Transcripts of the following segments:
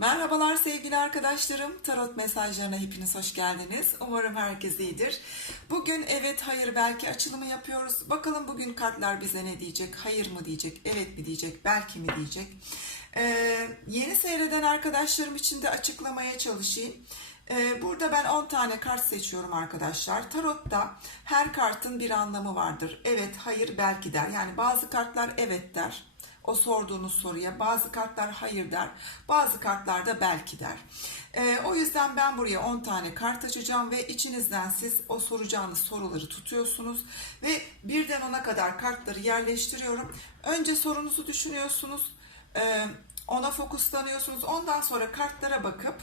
Merhabalar sevgili arkadaşlarım. Tarot mesajlarına hepiniz hoş geldiniz. Umarım herkes iyidir. Bugün evet hayır belki açılımı yapıyoruz. Bakalım bugün kartlar bize ne diyecek? Hayır mı diyecek? Evet mi diyecek? Belki mi diyecek? Ee, yeni seyreden arkadaşlarım için de açıklamaya çalışayım. Ee, Burada ben 10 tane kart seçiyorum arkadaşlar. Tarotta her kartın bir anlamı vardır. Evet, hayır, belki der. Yani bazı kartlar evet der. O sorduğunuz soruya bazı kartlar hayır der. Bazı kartlar da belki der. Ee, o yüzden ben buraya 10 tane kart açacağım ve içinizden siz o soracağınız soruları tutuyorsunuz ve birden ona kadar kartları yerleştiriyorum. Önce sorunuzu düşünüyorsunuz. Ee, ona fokuslanıyorsunuz. Ondan sonra kartlara bakıp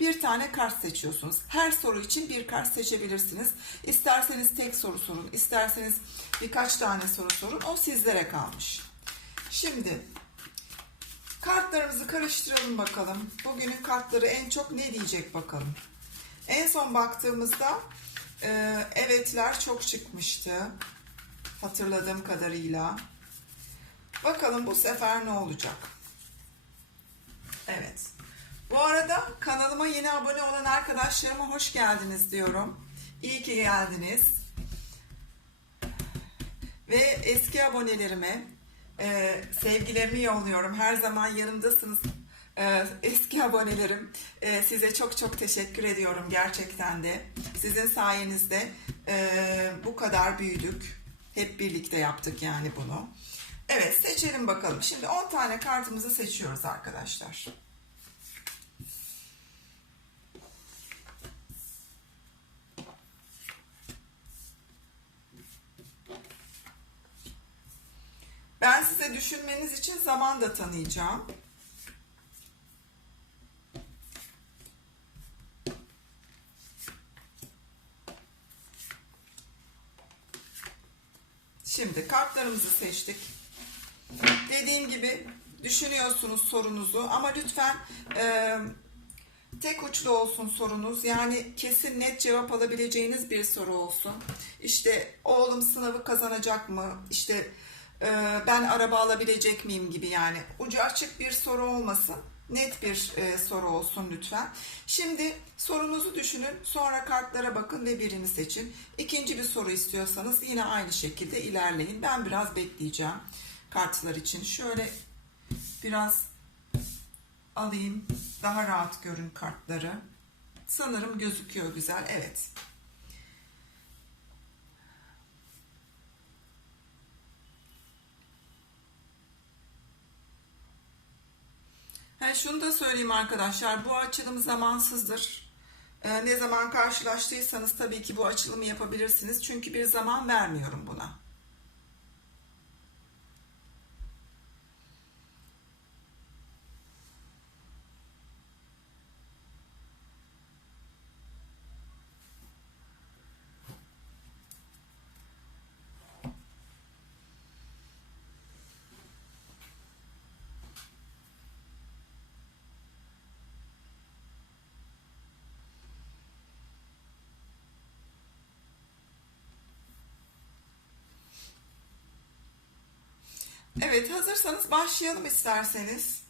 bir tane kart seçiyorsunuz. Her soru için bir kart seçebilirsiniz. İsterseniz tek soru sorun, isterseniz birkaç tane soru sorun. O sizlere kalmış. Şimdi kartlarımızı karıştıralım bakalım. Bugünün kartları en çok ne diyecek bakalım. En son baktığımızda e, evetler çok çıkmıştı. Hatırladığım kadarıyla. Bakalım bu sefer ne olacak? Evet. Bu arada kanalıma yeni abone olan arkadaşlarıma hoş geldiniz diyorum. İyi ki geldiniz. Ve eski abonelerime e, sevgilerimi yolluyorum. Her zaman yanımdasınız. E, eski abonelerim e, size çok çok teşekkür ediyorum gerçekten de. Sizin sayenizde e, bu kadar büyüdük. Hep birlikte yaptık yani bunu. Evet seçelim bakalım. Şimdi 10 tane kartımızı seçiyoruz arkadaşlar. Düşünmeniz için zaman da tanıyacağım. Şimdi kartlarımızı seçtik. Dediğim gibi düşünüyorsunuz sorunuzu ama lütfen e, tek uçlu olsun sorunuz. Yani kesin net cevap alabileceğiniz bir soru olsun. İşte oğlum sınavı kazanacak mı? İşte ben araba alabilecek miyim gibi yani. Ucu açık bir soru olmasın. Net bir e, soru olsun lütfen. Şimdi sorunuzu düşünün. Sonra kartlara bakın ve birini seçin. İkinci bir soru istiyorsanız yine aynı şekilde ilerleyin. Ben biraz bekleyeceğim kartlar için. Şöyle biraz alayım. Daha rahat görün kartları. Sanırım gözüküyor güzel. Evet. Ha, şunu da söyleyeyim arkadaşlar. Bu açılım zamansızdır. Ee, ne zaman karşılaştıysanız tabii ki bu açılımı yapabilirsiniz. Çünkü bir zaman vermiyorum buna. Evet, hazırsanız başlayalım isterseniz.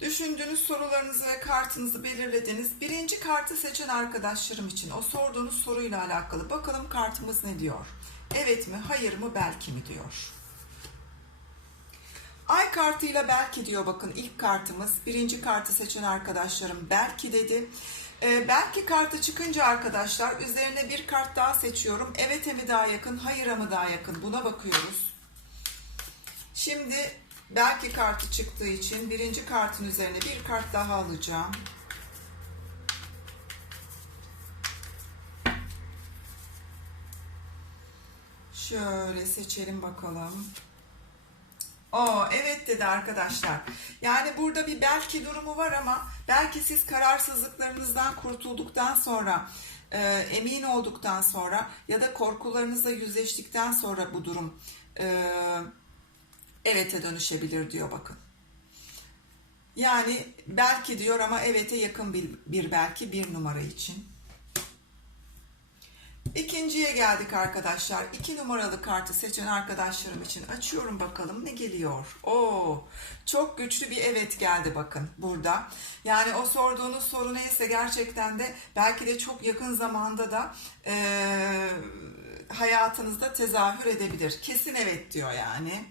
Düşündüğünüz sorularınızı ve kartınızı belirlediniz. Birinci kartı seçen arkadaşlarım için o sorduğunuz soruyla alakalı bakalım kartımız ne diyor? Evet mi, hayır mı, belki mi diyor. Ay kartıyla belki diyor bakın ilk kartımız. Birinci kartı seçen arkadaşlarım belki dedi. Ee, belki kartı çıkınca arkadaşlar üzerine bir kart daha seçiyorum. Evet'e mi daha yakın, hayır'a mı daha yakın buna bakıyoruz. Şimdi belki kartı çıktığı için birinci kartın üzerine bir kart daha alacağım. Şöyle seçelim bakalım. O evet dedi arkadaşlar. Yani burada bir belki durumu var ama belki siz kararsızlıklarınızdan kurtulduktan sonra e, emin olduktan sonra ya da korkularınızla yüzleştikten sonra bu durum e, evete dönüşebilir diyor bakın. Yani belki diyor ama evete yakın bir, bir belki bir numara için. İkinciye geldik arkadaşlar. İki numaralı kartı seçen arkadaşlarım için açıyorum bakalım ne geliyor. Oo, çok güçlü bir evet geldi bakın burada. Yani o sorduğunuz soru neyse gerçekten de belki de çok yakın zamanda da eee, hayatınızda tezahür edebilir. Kesin evet diyor yani.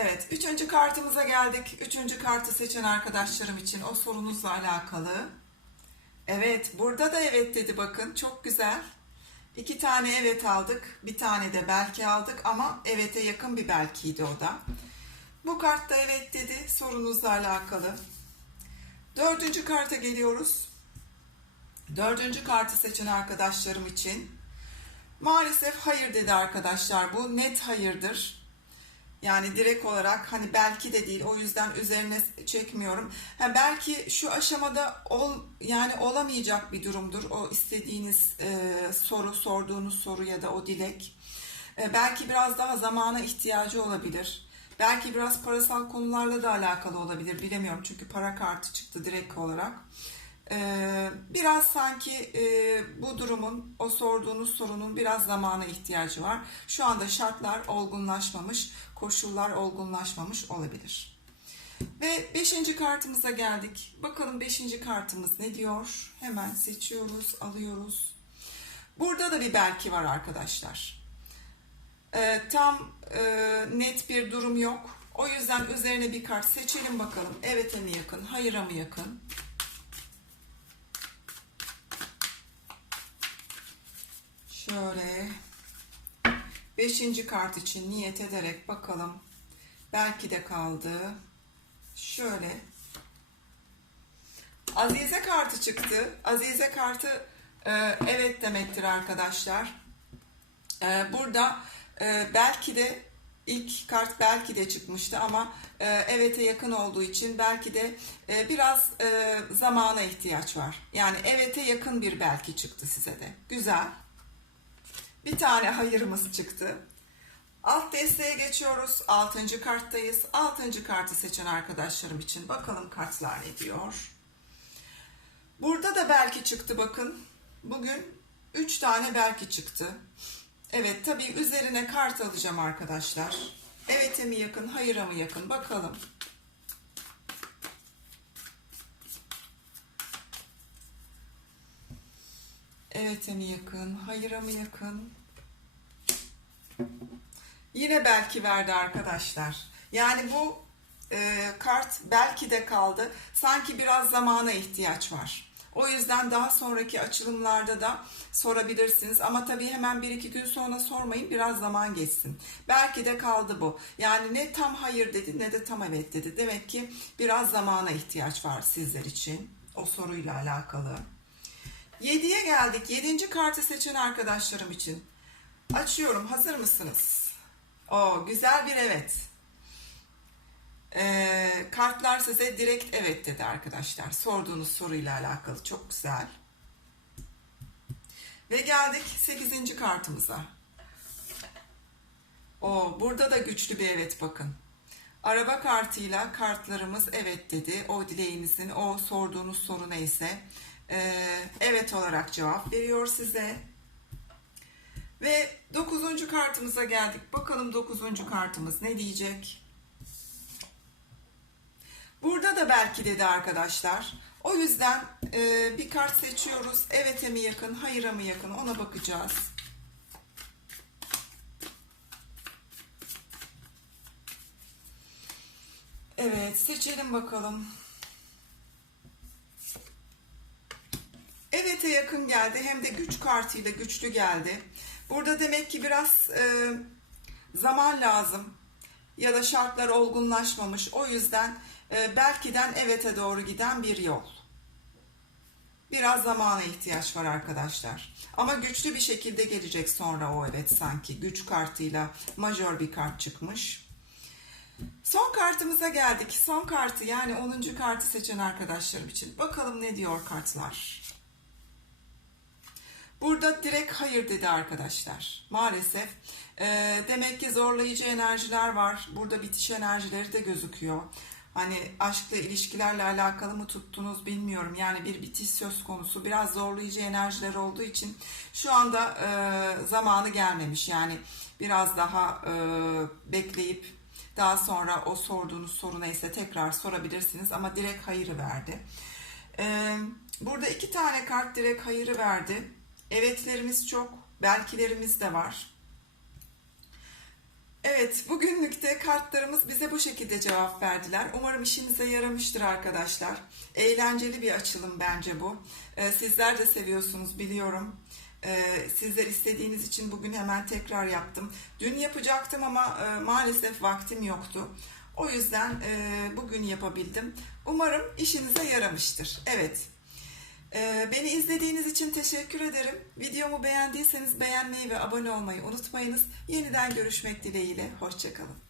Evet, üçüncü kartımıza geldik. Üçüncü kartı seçen arkadaşlarım için o sorunuzla alakalı. Evet, burada da evet dedi bakın. Çok güzel. İki tane evet aldık. Bir tane de belki aldık ama evete yakın bir belkiydi o da. Bu kart da evet dedi sorunuzla alakalı. Dördüncü karta geliyoruz. Dördüncü kartı seçen arkadaşlarım için. Maalesef hayır dedi arkadaşlar. Bu net hayırdır. Yani direkt olarak hani belki de değil o yüzden üzerine çekmiyorum. Ha belki şu aşamada ol yani olamayacak bir durumdur. O istediğiniz e, soru, sorduğunuz soru ya da o dilek. E, belki biraz daha zamana ihtiyacı olabilir. Belki biraz parasal konularla da alakalı olabilir. Bilemiyorum çünkü para kartı çıktı direkt olarak. Ee, biraz sanki e, bu durumun, o sorduğunuz sorunun biraz zamana ihtiyacı var. Şu anda şartlar olgunlaşmamış, koşullar olgunlaşmamış olabilir. Ve beşinci kartımıza geldik. Bakalım beşinci kartımız ne diyor? Hemen seçiyoruz, alıyoruz. Burada da bir belki var arkadaşlar. Ee, tam e, net bir durum yok. O yüzden üzerine bir kart seçelim bakalım. Evet'e mi yakın, hayır'a mı yakın? Şöyle beşinci kart için niyet ederek bakalım. Belki de kaldı. Şöyle. Azize kartı çıktı. Azize kartı e, evet demektir arkadaşlar. E, burada e, belki de ilk kart belki de çıkmıştı ama e, evete yakın olduğu için belki de e, biraz e, zamana ihtiyaç var. Yani evete yakın bir belki çıktı size de. Güzel. Bir tane hayırımız çıktı. Alt desteğe geçiyoruz. Altıncı karttayız. Altıncı kartı seçen arkadaşlarım için bakalım kartlar ne diyor. Burada da belki çıktı bakın. Bugün 3 tane belki çıktı. Evet tabii üzerine kart alacağım arkadaşlar. Evet'e mi yakın, hayır'a mı yakın bakalım. Evet'e mi yakın, hayır'a mı yakın? Yine belki verdi arkadaşlar. Yani bu e, kart belki de kaldı. Sanki biraz zamana ihtiyaç var. O yüzden daha sonraki açılımlarda da sorabilirsiniz. Ama tabii hemen bir iki gün sonra sormayın. Biraz zaman geçsin. Belki de kaldı bu. Yani ne tam hayır dedi ne de tam evet dedi. Demek ki biraz zamana ihtiyaç var sizler için. O soruyla alakalı. 7'ye geldik. 7. kartı seçen arkadaşlarım için. Açıyorum. Hazır mısınız? O güzel bir evet. Ee, kartlar size direkt evet dedi arkadaşlar. Sorduğunuz soruyla alakalı. Çok güzel. Ve geldik 8. kartımıza. O burada da güçlü bir evet bakın. Araba kartıyla kartlarımız evet dedi. O dileğinizin, o sorduğunuz soru neyse ee, evet olarak cevap veriyor size. Ve dokuzuncu kartımıza geldik. Bakalım dokuzuncu kartımız ne diyecek? Burada da belki dedi arkadaşlar. O yüzden e, bir kart seçiyoruz. Evet'e mi yakın, hayır'a mı yakın ona bakacağız. Evet seçelim bakalım. Evet'e yakın geldi hem de güç kartıyla güçlü geldi. Burada demek ki biraz e, zaman lazım ya da şartlar olgunlaşmamış. O yüzden e, belkiden evet'e doğru giden bir yol. Biraz zamana ihtiyaç var arkadaşlar. Ama güçlü bir şekilde gelecek sonra o evet sanki. Güç kartıyla majör bir kart çıkmış. Son kartımıza geldik. Son kartı yani 10. kartı seçen arkadaşlarım için. Bakalım ne diyor kartlar. Burada direkt hayır dedi arkadaşlar. Maalesef. E, demek ki zorlayıcı enerjiler var. Burada bitiş enerjileri de gözüküyor. Hani aşkla ilişkilerle alakalı mı tuttunuz bilmiyorum. Yani bir bitiş söz konusu. Biraz zorlayıcı enerjiler olduğu için şu anda e, zamanı gelmemiş. Yani biraz daha e, bekleyip daha sonra o sorduğunuz soru neyse tekrar sorabilirsiniz. Ama direkt hayırı verdi. E, burada iki tane kart direkt hayırı verdi. Evetlerimiz çok, belkilerimiz de var. Evet, bugünlük de kartlarımız bize bu şekilde cevap verdiler. Umarım işinize yaramıştır arkadaşlar. Eğlenceli bir açılım bence bu. Ee, sizler de seviyorsunuz biliyorum. Ee, sizler istediğiniz için bugün hemen tekrar yaptım. Dün yapacaktım ama e, maalesef vaktim yoktu. O yüzden e, bugün yapabildim. Umarım işinize yaramıştır. Evet. Ee, Beni izlediğiniz için teşekkür ederim. Videomu beğendiyseniz beğenmeyi ve abone olmayı unutmayınız. Yeniden görüşmek dileğiyle. Hoşçakalın.